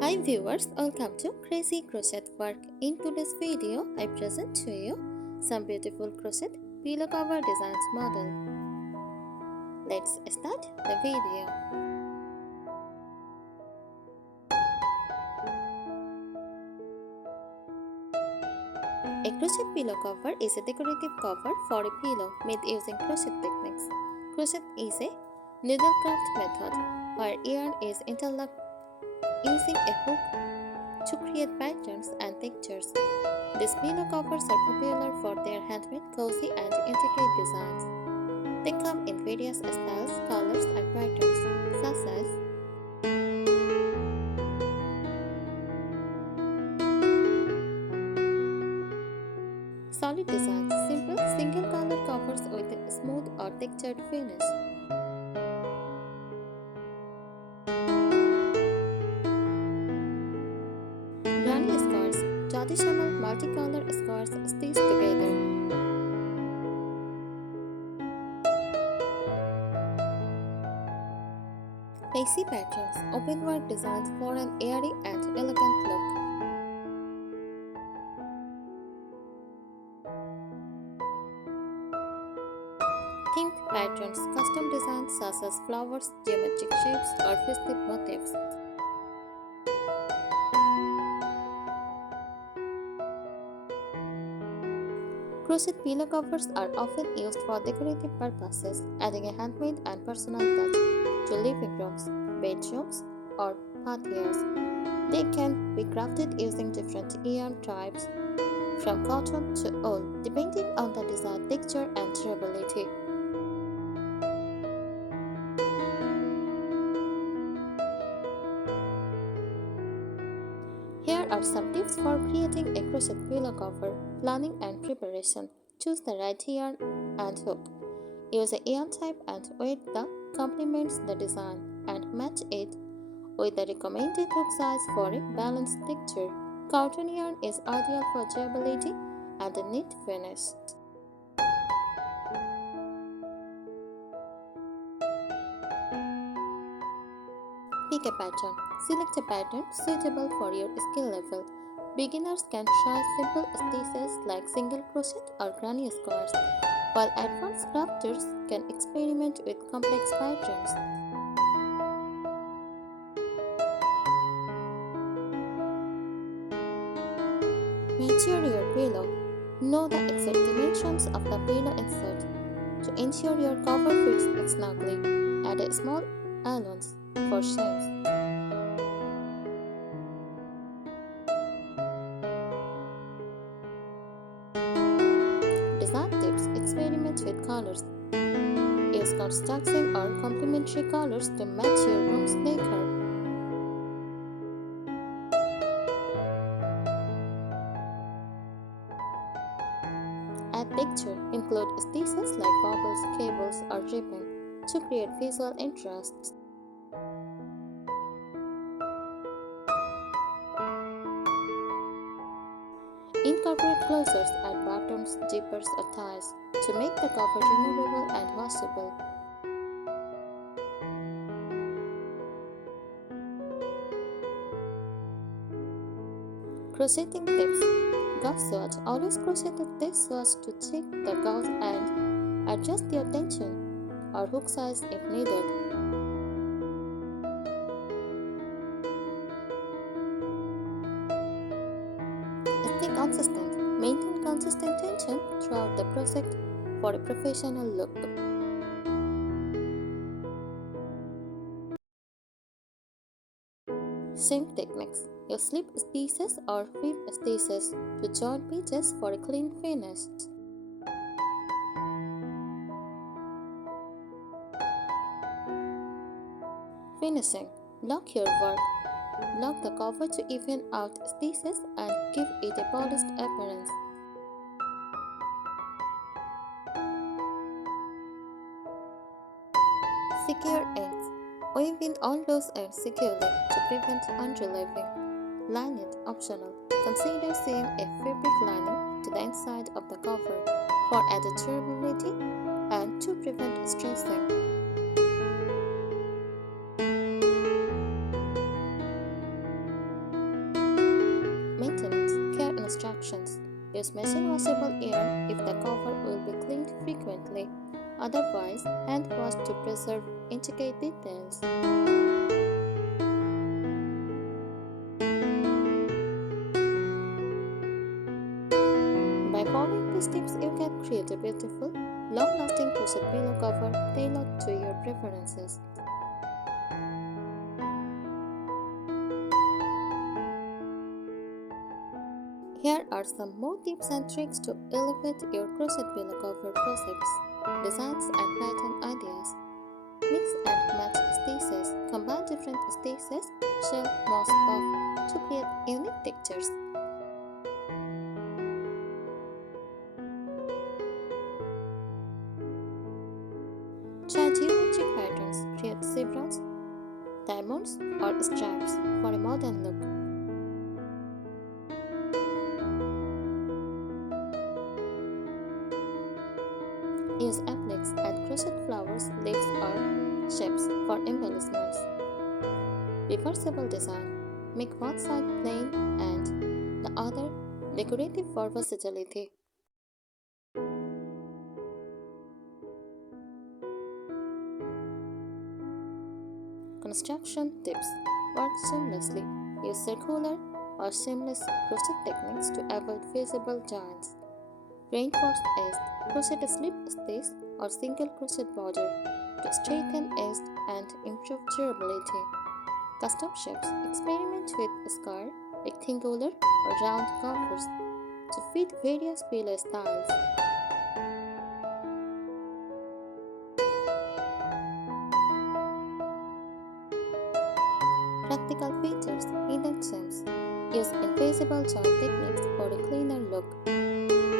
Hi viewers, welcome to Crazy Crochet Work. In today's video, I present to you some beautiful crochet pillow cover designs model. Let's start the video. A crochet pillow cover is a decorative cover for a pillow made using crochet techniques. Crochet is a needlecraft method where yarn is interlocked using a hook to create patterns and textures. These pillow covers are popular for their handmade, cozy, and intricate designs. They come in various styles, colors, and patterns, such as solid designs, simple single-color covers with a smooth or textured finish. Granny squares, traditional multicolor squares stitched together. Lacy patterns, openwork designs for an airy and elegant look. Themed patterns, custom designs such as flowers, geometric shapes, or festive motifs. Crochet pillow covers are often used for decorative purposes, adding a handmade and personal touch to living rooms, bedrooms, or patios. They can be crafted using different yarn types, from cotton to wool, depending on the desired texture and durability. Here are some tips for creating a crochet pillow cover. Planning and preparation. Choose the right yarn and hook. Use a yarn type and weight that complements the design and match it with the recommended hook size for a balanced texture. Cotton yarn is ideal for durability and a neat finish. Pick a pattern. Select a pattern suitable for your skill level. Beginners can try simple stitches like single crochet or granny squares, while advanced crafters can experiment with complex patterns. Measure your pillow. Know the exact dimensions of the pillow insert. To ensure your cover fits snugly, add a small allowance for seams. Design tips. Experiment with colors. Use contrasting or complementary colors to match your room's decor. Add texture. Include stitches like bubbles, cables, or ribbon to create visual interest. Incorporate closures, add buttons, zippers, or ties to make the cover removable and washable. Crocheting tips. Gauze swatch. Always crochet this swatch to check the gauze and adjust your tension or hook size if needed. Stay consistent. Maintain consistent tension throughout the project for a professional look. Seam techniques. Use slip stitches or whip stitches to join pieces for a clean finish. Finishing. Lock your work. Lock the cover to even out stitches and give it a polished appearance. Secure ends. Weave in all loose ends securely to prevent unrelieving. Line it optional. Consider sewing a fabric lining to the inside of the cover for added durability and to prevent stressing. Use machine washable yarn if the cover will be cleaned frequently. Otherwise, hand wash to preserve intricate details. By following these tips, you can create a beautiful, long-lasting crochet pillow cover tailored to your preferences. Here are some more tips and tricks to elevate your crochet pillow cover projects, designs and pattern ideas. Mix and match stitches. Combine different stitches, shell, moss, puff to create unique textures. Try geometric patterns. Create chevrons, diamonds, or stripes for a modern look. Use appliques and crochet flowers, leaves, or shapes for embellishments. Reversible design. Make one side plain and the other decorative for versatility. Construction tips. Work seamlessly. Use circular or seamless crochet techniques to avoid visible joints. Reinforce edge. Crochet a slip stitch or single crochet border to straighten edge and improve durability. Custom shapes. Experiment with square, rectangular, or round covers to fit various pillow styles. Practical features. Hidden gems. Use invisible joint techniques for a cleaner look.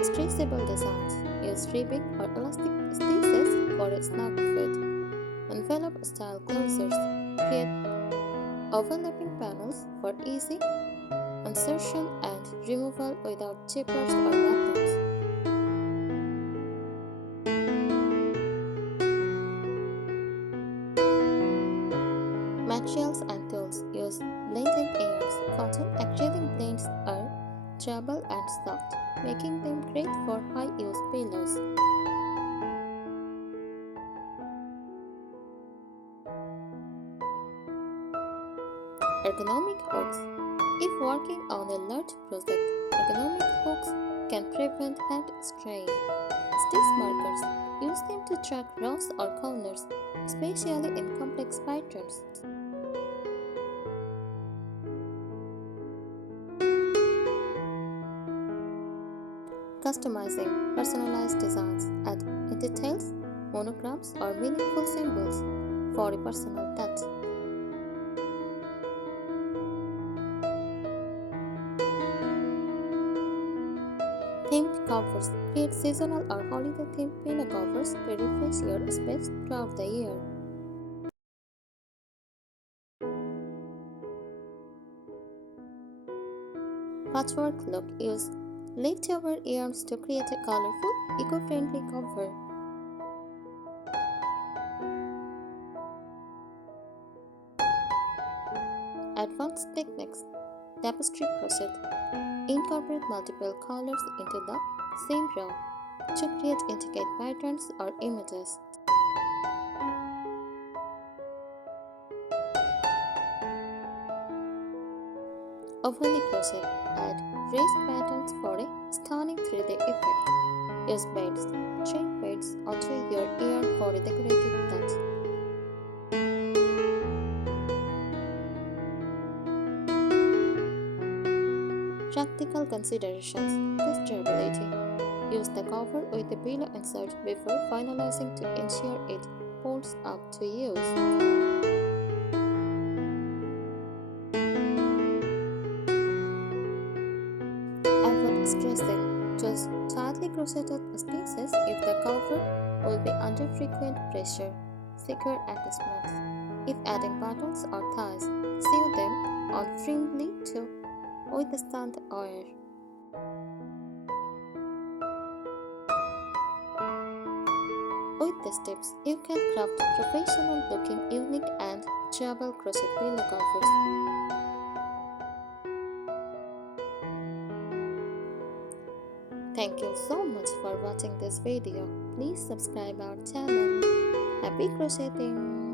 Stretchable designs. Use ribbing or elastic stitches for a snug fit. Envelope style closures. Create overlapping panels for easy insertion and removal without zippers or buttons. Materials and tools. Use blended yarns. Cotton acrylic blends are durable and soft, making them great for high-use pillows. Ergonomic hooks. If working on a large project, ergonomic hooks can prevent hand strain. Stitch markers. Use them to track rows or corners, especially in complex patterns. Customizing personalized designs. Add details, monograms, or meaningful symbols for a personal touch. Themed covers. Create seasonal or holiday themed pillow covers to refresh your space throughout the year. Patchwork look. Use leftover yarns to create a colorful, eco-friendly cover. Advanced techniques. Tapestry crochet. Incorporate multiple colors into the same row to create intricate patterns or images. Overlay crochet. Add raised patterns for a stunning 3D effect. Use beads, chain beads onto your yarn for a decorative touch. Practical considerations. Test durability. Use the cover with the pillow insert before finalizing to ensure it holds up to use. Avoid stressing. Choose tightly crocheted stitches if the cover will be under frequent pressure. Secure attachments. If adding buttons or ties, sew them on firmly to withstand air. With these tips, you can craft professional-looking, unique, and durable crochet pillow covers. Thank you so much for watching this video. Please subscribe our channel. Happy crocheting!